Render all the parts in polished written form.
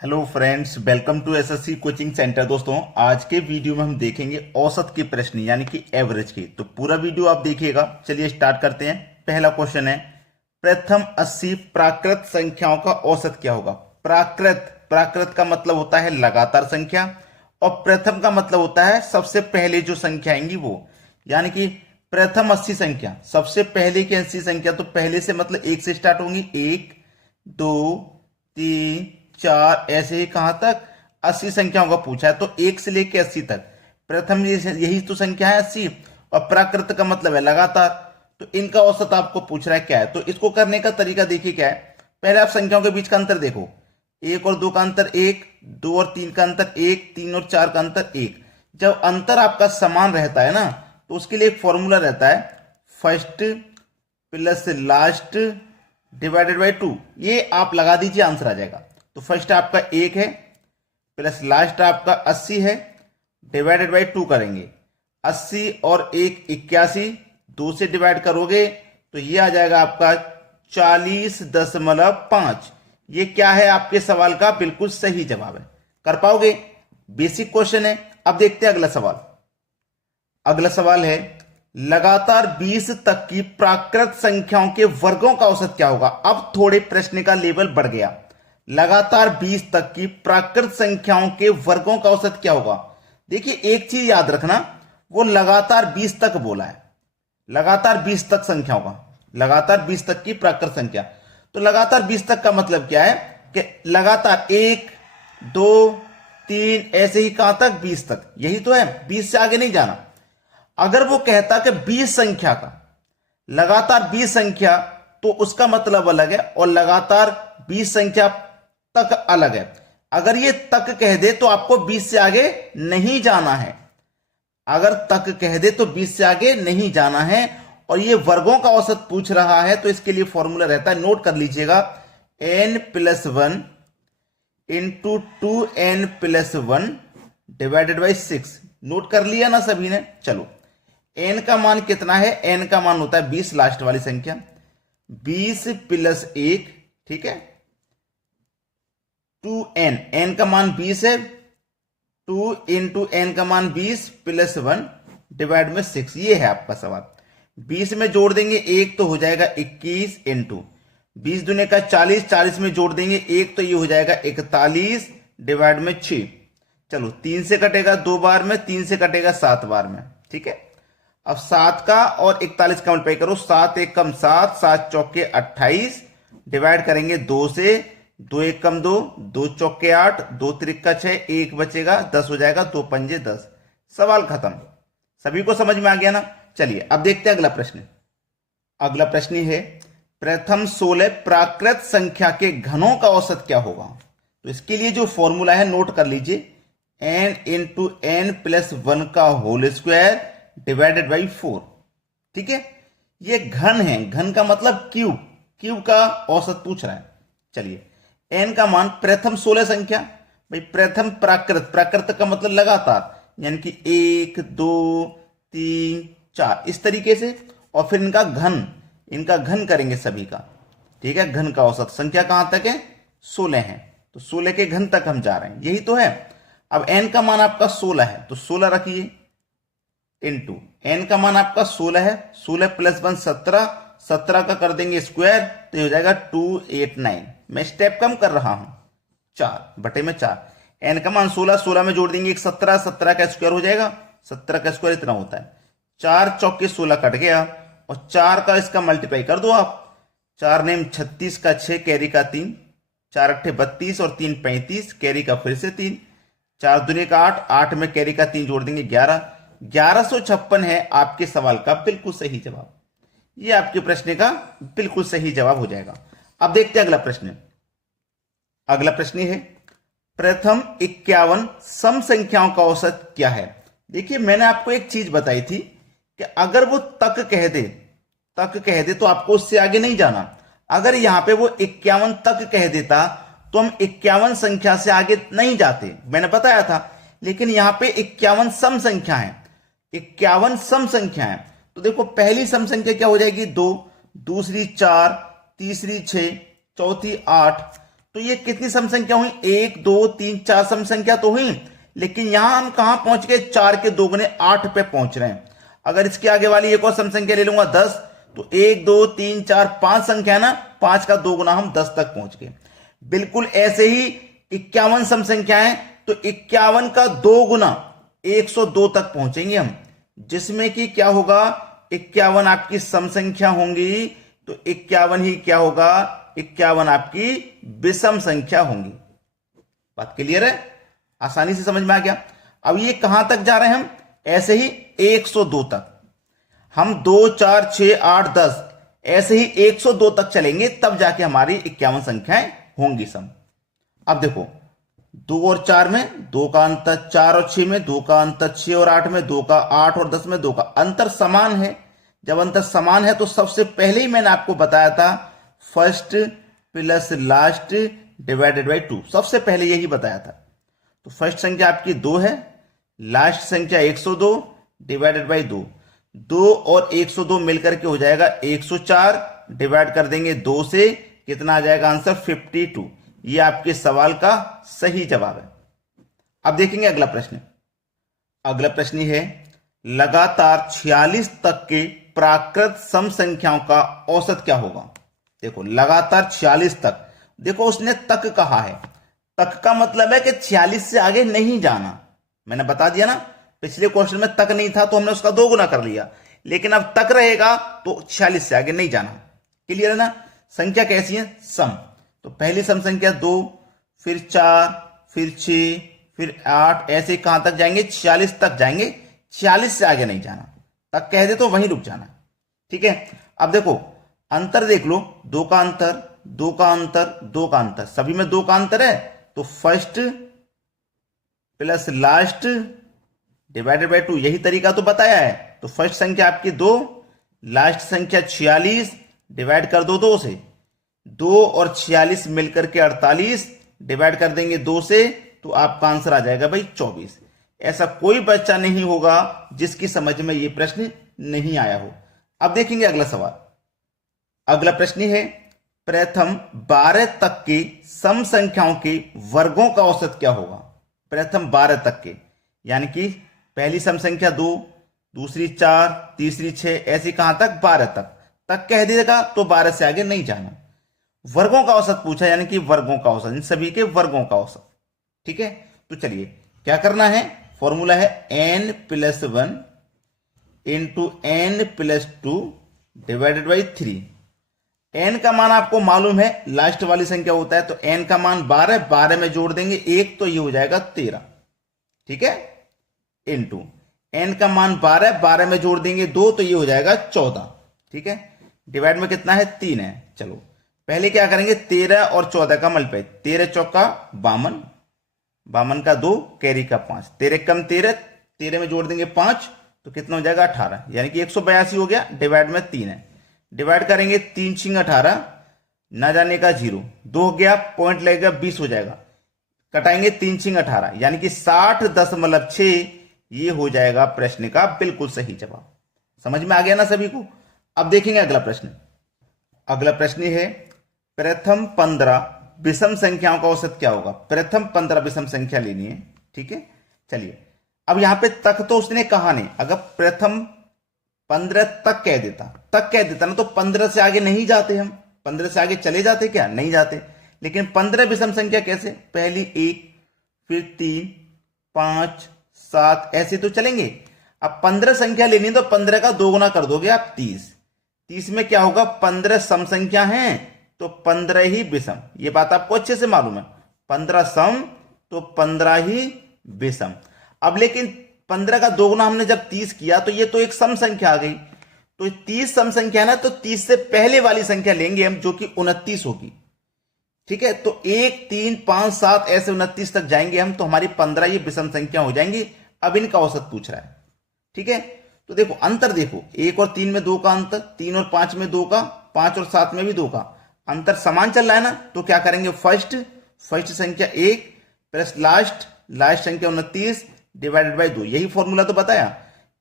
Hello friends, welcome to SSC coaching centre. दोस्तों, आज के वीडियो में हम देखेंगे औसत के प्रश्न यानी कि एवरेज के। तो पूरा वीडियो आप देखिएगा। चलिए स्टार्ट करते हैं। पहला क्वेश्चन है, प्रथम 80 प्राकृत संख्याओं का औसत क्या होगा। प्राकृत प्राकृत का मतलब होता है लगातार संख्या, और प्रथम का मतलब होता है सबसे पहले जो संख्या आएंगी वो, यानी कि प्रथम 80 संख्या, सबसे पहले की 80 संख्या। तो पहले से मतलब एक से स्टार्ट होंगी, एक, दो, तीन, चार, ऐसे ही कहां तक 80 संख्याओं का पूछा है। तो एक से लेके 80 तक प्रथम यही तो संख्या है 80, और प्राकृत का मतलब है लगातार। तो इनका औसत आपको पूछ रहा है क्या है। तो इसको करने का तरीका देखिए क्या है। पहले आप संख्याओं के बीच का अंतर देखो। एक और दो का अंतर एक, दो और तीन का अंतर एक, तीन और चार का अंतर एक। जब अंतर आपका समान रहता है ना, तो उसके लिए एक फॉर्मूला रहता है, first plus last divided by two. ये आप लगा दीजिए, आंसर आ जाएगा। तो फर्स्ट आपका एक है, प्लस लास्ट आपका 80 है, डिवाइडेड बाई टू करेंगे। 80 और एक 81, दो से डिवाइड करोगे तो ये आ जाएगा आपका 40.5। ये क्या है, आपके सवाल का बिल्कुल सही जवाब है। कर पाओगे, बेसिक क्वेश्चन है। अब देखते हैं अगला सवाल। अगला सवाल है, लगातार 20 तक की प्राकृत संख्याओं के वर्गों का औसत क्या होगा। अब थोड़े प्रश्न का लेवल बढ़ गया। लगातार 20 तक की प्राकृत संख्याओं के वर्गों का औसत क्या होगा। देखिए एक चीज याद रखना, वो लगातार 20 तक बोला है, लगातार 20 तक संख्याओं का, लगातार 20 तक की प्राकृत संख्या। तो लगातार 20 तक का मतलब क्या है कि लगातार एक, दो, तीन, ऐसे ही कहां तक 20 तक, यही तो है, 20 से आगे नहीं जाना। अगर वो कहता कि 20 संख्या का, लगातार 20 संख्या, तो उसका मतलब अलग है, और लगातार 20 संख्या तक अलग है। अगर ये तक कह दे तो आपको 20 से आगे नहीं जाना है। अगर तक कह दे तो 20 से आगे नहीं जाना है। और ये वर्गों का औसत पूछ रहा है, तो इसके लिए फॉर्मूला रहता है, नोट कर लीजिएगा, n+1 into 2n+1 divided by 6। Note कर लिया ना सभी ने। चलो, n का मान कितना है, n का मान होता है 20, लास्ट वाली संख्या, 20 + 1, ठीक है, 2n, n का मान 20 है, 2 इंटू n का मान 20 + 1 डिवाइड में 6। ये है आपका सवाल। 20 में जोड़ देंगे एक तो हो जाएगा 21, इंटू 20 दूने का 40, 40 में जोड़ देंगे एक तो ये हो जाएगा 41 डिवाइड में 6। चलो, 3 से कटेगा 2 बार में, 3 से कटेगा 7 बार में, ठीक है। अब 7 का और 41 का मल्टीप्लाई करो, 7 एक कम 7, 7 चौके 28, डिवाइड करेंगे 2 से, 2 एक कम 2, 2 चौके 8, 2 त्रिका 6, एक बचेगा 10 हो जाएगा, 2 पंजे 10। सवाल खत्म। सभी को समझ में आ गया ना। चलिए अब देखते हैं अगला प्रश्न। अगला प्रश्न है, प्रथम 16 प्राकृत संख्या के घनों का औसत क्या होगा। तो इसके लिए जो फॉर्मूला है नोट कर लीजिए, n इंटू n+1 का होल स्क्वायर डिवाइडेड बाई 4, ठीक है। ये घन है, घन का मतलब क्यूब, क्यूब का औसत पूछ रहा है। चलिए, n का मान प्रथम 16 संख्या, भाई प्रथम प्राकृत, प्राकृत का मतलब लगातार, यानी कि 1, 2, 3, 4, इस तरीके से। और फिर इनका घन, इनका घन करेंगे सभी का, ठीक है। घन का औसत संख्या कहां तक है, 16 है, तो 16 के घन तक हम जा रहे हैं, यही तो है। अब n का मान आपका 16 है, तो 16 रखिए, इंटू n का मान आपका 16 है, 16 + 1 17, 17 का कर देंगे स्क्वायर, तो ये हो जाएगा 289। मैं स्टेप कम कर रहा हूं, 4/4। n का मान 16, 16 में जोड़ देंगे एक 17, 17 का स्क्वायर हो जाएगा, 17 का स्क्वायर इतना होता है, 4 चौके 16 कट गया, और 4 का इसका मल्टीप्लाई कर दो आप, 4 नेम 36 का 6, कैरी का 3, 4 अट्ठे 32 और 3 35, कैरी का फिर से 3, 4 दूने का 8, 8 में कैरी का 3 जोड़ देंगे 11, 1156 है आपके सवाल का बिल्कुल सही जवाब। ये आपके प्रश्न का बिल्कुल सही जवाब हो जाएगा। अब देखते हैं अगला प्रश्न। अगला प्रश्न है, प्रथम 51 सम संख्याओं का औसत क्या है। देखिए मैंने आपको एक चीज बताई थी कि अगर वो तक कह दे, तक कह दे तो आपको उससे आगे नहीं जाना। अगर यहां पे वो 51 तक कह देता तो हम 51 संख्या से आगे नहीं जाते, मैंने बताया था। लेकिन यहां पे 51 सम संख्या है, 51 सम संख्या है। तो देखो पहली सम संख्या क्या हो जाएगी, 2, दूसरी 4, तीसरी 6, चौथी 8। तो ये कितनी सम संख्या हुई, 1 2 3 4 सम संख्या तो हुई, लेकिन यहां हम कहां पहुंच गए, 4 के दोगुने 8 पे पहुंच रहे हैं। अगर इसके आगे वाली एक और सम संख्या ले लूंगा 10, तो 1 2 3 4 5 संख्या है ना, 5 का दोगुना हम 10 तक पहुंच गए। बिल्कुल ऐसे ही 51 सम संख्या है, तो 51 का दोगुना 102 तक पहुंचेंगे हम, जिसमें कि क्या होगा, 51 आपकी सम संख्या होंगी, तो 51 ही क्या होगा, 51 आपकी विषम संख्या होंगी। बात क्लियर है, आसानी से समझ में आ गया। अब ये कहां तक जा रहे हैं हम, ऐसे ही 102 तक, हम 2 4 6 8 10 ऐसे ही 102 तक चलेंगे, तब जाके हमारी 51 संख्याएं होंगी सम। अब देखो 2 और 4 में 2 का अंतर, 4 और 6 में 2 का अंतर, 6 और 8 में 2 का, 8 और 10 में 2 का अंतर समान है। जब अंतर समान है तो सबसे पहले ही मैंने आपको बताया था first plus last divided by 2, सबसे पहले यही बताया था। तो फर्स्ट संख्या आपकी 2 है, लास्ट संख्या 102 डिवाइडेड बाई 2, 2 और 102 मिलकर के हो जाएगा 104, डिवाइड कर देंगे 2 से, कितना आ जाएगा आंसर 52। ये आपके सवाल का सही जवाब है। अब देखेंगे अगला प्रश्न। अगला प्रश्न है लगातार 46 तक के प्राकृत सम संख्याओं का औसत क्या होगा। देखो लगातार 46 तक, देखो उसने तक कहा है, तक का मतलब है कि 46 से आगे नहीं जाना। मैंने बता दिया ना, पिछले क्वेश्चन में तक नहीं था तो हमने उसका दोगुना कर लिया, लेकिन अब तक रहेगा तो 46 से आगे नहीं जाना। क्लियर है ना। संख्या कैसी है, सम। तो पहली सम संख्या 2, फिर 4, फिर 6, फिर 8, ऐसे कहां तक जाएंगे, 46 तक जाएंगे, 46 से आगे नहीं जाना। तक कह दे तो वहीं रुक जाना। ठीक है। अब देखो अंतर देख लो, 2 का अंतर, 2 का अंतर, 2 का अंतर, सभी में 2 का अंतर है, तो first plus last divided by 2, यही तरीका तो बताया है। तो फर्स्ट संख्या आपकी 2, लास्ट संख्या 46, डिवाइड कर दो 2 से, 2 और 46 मिलकर के 48, डिवाइड कर देंगे 2 से, तो आपका आंसर आ जाएगा भाई 24। ऐसा कोई बच्चा नहीं होगा जिसकी समझ में ये प्रश्न नहीं आया हो। अब देखेंगे अगला सवाल। अगला प्रश्न है प्रथम 12 तक के सम संख्याओं के वर्गों का औसत क्या होगा। प्रथम 12 तक के, यानी कि पहली सम संख्या 2, दूसरी 4, तीसरी 6, ऐसी कहां तक, 12 तक। तक कह देगा तो 12 से आगे नहीं जाना। वर्गों का औसत पूछा, यानी कि वर्गों का औसत, इन सभी के वर्गों का औसत। ठीक है। तो चलिए क्या करना है, फॉर्मूला है n plus 1 into n plus 2 divided by 3। n का मान आपको मालूम है, लास्ट वाली संख्या होता है, तो n का मान 12, 12 में जोड़ देंगे 1, तो ये हो जाएगा 13। ठीक है। इंटू n का मान 12, 12 में जोड़ देंगे 2, तो ये हो जाएगा 14। ठीक है। डिवाइड में कितना है, 3 है। चलो पहले क्या करेंगे, 13 और 14 का मल्टीप्लाई, 13 चौका 52, 52 का 2, कैरी का 5, 13 कम 13, 13 में जोड़ देंगे 5, तो कितना हो जाएगा 18, यानी कि 182 हो गया। डिवाइड में 3 है, डिवाइड करेंगे 3 6 18, ना जाने का 0, 2 हो गया, पॉइंट लगेगा 20 हो जाएगा, कटाएंगे 3 6 18, यानी कि 60.6, ये हो जाएगा प्रश्न का बिल्कुल सही जवाब। समझ में आ गया ना सभी को। अब देखेंगे अगला प्रश्न। अगला प्रश्न है प्रथम 15 विषम संख्याओं का औसत क्या होगा। प्रथम 15 विषम संख्या लेनी है। ठीक है। चलिए अब यहां पे तक तो उसने कहा नहीं, अगर प्रथम 15 तक कह देता ना, तो 15 से आगे नहीं जाते हम, 15 से आगे चले जाते क्या, नहीं जाते। लेकिन 15 विषम संख्या कैसे, पहली 1, फिर 3, 5, 7, ऐसे तो चलेंगे। अब 15 संख्या लेनी तो 15 का दोगुना कर दोगे आप 30, 30 में क्या होगा, 15 सम संख्या हैं तो 15 ही विषम। ये बात आपको अच्छे से मालूम है, 15 सम तो 15 ही विषम। अब लेकिन 15 का दोगुना हमने जब 30 किया तो ये तो एक सम संख्या आ गई, तो 30 सम संख्या ना, तो 30 से पहले वाली संख्या लेंगे हम, जो कि 29 होगी। ठीक है। तो 1 3 5 7 ऐसे 29 तक जाएंगे हम, तो हमारी 15 ये विषम संख्या हो जाएंगी। अब इनका औसत पूछ रहा है। ठीक है। तो देखो अंतर देखो, 1 और 3 में 2 का अंतर, 3 और 5 में 2 का, 5 और 7 में भी 2 का अंतर, समान चल रहा है ना। तो क्या करेंगे, फर्स्ट संख्या 1 प्लस लास्ट संख्या 29 डिवाइडेड बाई 2, यही फॉर्मूला तो बताया।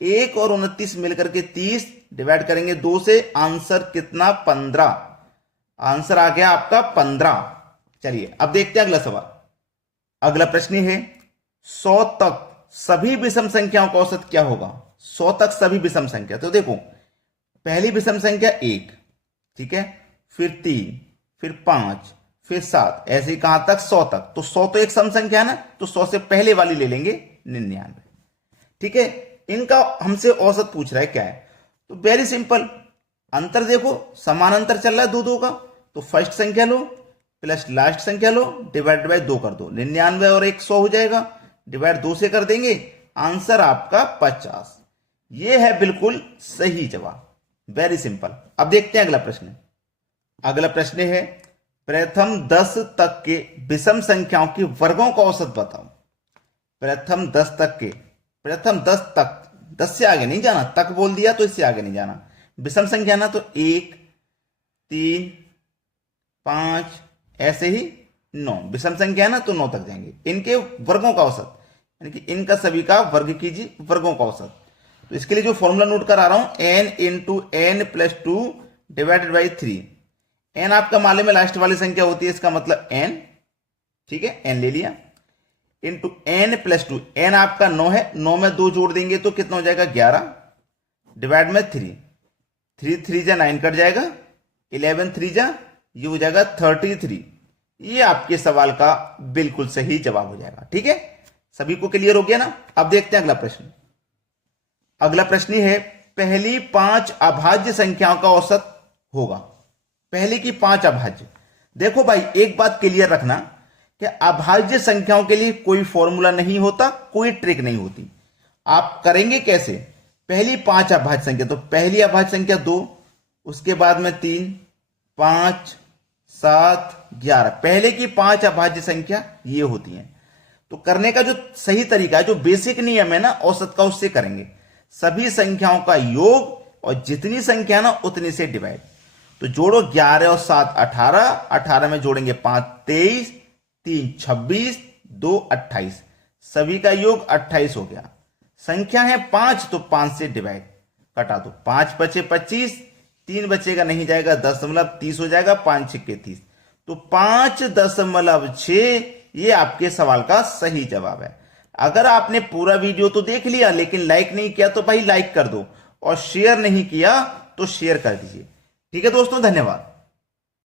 1 और 29 मिलकर के 30, डिवाइड करेंगे 2 से, आंसर कितना, 15। आंसर आ गया आपका 15। चलिए अब देखते हैं अगला सवाल। अगला प्रश्न है 100 तक सभी विषम संख्याओं का औसत क्या होगा। 100 तक सभी विषम संख्या, तो देखो पहली विषम संख्या 1, ठीक है, फिर 3, फिर 5, फिर 7, ऐसे ही कहां तक 100 तक। तो 100 तो एक सम संख्या है ना, तो 100 से पहले वाली ले लेंगे 99, ठीक है। इनका हमसे औसत पूछ रहा है क्या है, तो वेरी सिंपल, अंतर देखो समान अंतर चल रहा है दो दो का, तो फर्स्ट संख्या लो प्लस लास्ट संख्या लो डिवाइड बाय 2 कर दो, 99 और 100 हो जाएगा, डिवाइड 2 से कर देंगे, आंसर आपका 50। ये है बिल्कुल सही जवाब, वेरी सिंपल। अब देखते हैं अगला प्रश्न। अगला प्रश्न है प्रथम 10 तक के विषम संख्याओं के वर्गों का औसत बताओ। प्रथम 10 तक के, प्रथम 10 तक, 10 से आगे नहीं जाना, तक बोल दिया तो इससे आगे नहीं जाना, विषम संख्या ना, तो 1, 3, 5, ऐसे ही 9, विषम संख्या ना तो 9 तक जाएंगे। इनके वर्गों का औसत, यानी कि इनका सभी का वर्ग कीजिए, वर्गों का औसत। तो इसके लिए जो फॉर्मूला नोट करा रहा हूं, n into N plus 2 divided by 3। n आपका मालूम में लास्ट वाली संख्या होती है, इसका मतलब n, ठीक है, n ले लिया, इंटू n प्लस 2, n आपका 9 है, 9 में 2 जोड़ देंगे तो कितना हो जाएगा 11, डिवाइड में 3, 3 3 जा 9 कट जाएगा, 11 3 जा, ये हो जाएगा 33। ये आपके सवाल का बिल्कुल सही जवाब हो जाएगा, ठीक है, सभी को क्लियर हो गया ना। अब देखते हैं अगला प्रश्न। अगला प्रश्न है पहली 5 अभाज्य संख्याओं का औसत होगा। पहले की 5 अभाज्य, देखो भाई एक बात क्लियर रखना कि अभाज्य संख्याओं के लिए कोई फॉर्मूला नहीं होता, कोई ट्रिक नहीं होती। आप करेंगे कैसे, पहली 5 अभाज्य संख्या, तो पहली अभाज्य संख्या 2, उसके बाद में 3, 5, 7, 11, पहले की 5 अभाज्य संख्या ये होती हैं। तो करने का जो सही तरीका है, जो बेसिक नियम है ना औसत का, उससे करेंगे। सभी संख्याओं का योग और जितनी संख्या ना उतनी से डिवाइड। तो जोड़ो 11 और 7 18, 18 में जोड़ेंगे 5 23, 3 26, 2 28, सभी का योग 28 हो गया। संख्या है 5 तो 5 से डिवाइड, कटा दो, 5 बचे 25, 3 बचेगा नहीं जाएगा 10.30 हो जाएगा, 5 6 30, तो 5.6 ये आपके सवाल का सही जवाब है। अगर आपने पूरा वीडियो तो देख लिया लेकिन लाइक नहीं किया तो भाई लाइक कर दो, और शेयर नहीं किया तो शेयर कर दीजिए, ठीक है दोस्तों, धन्यवाद।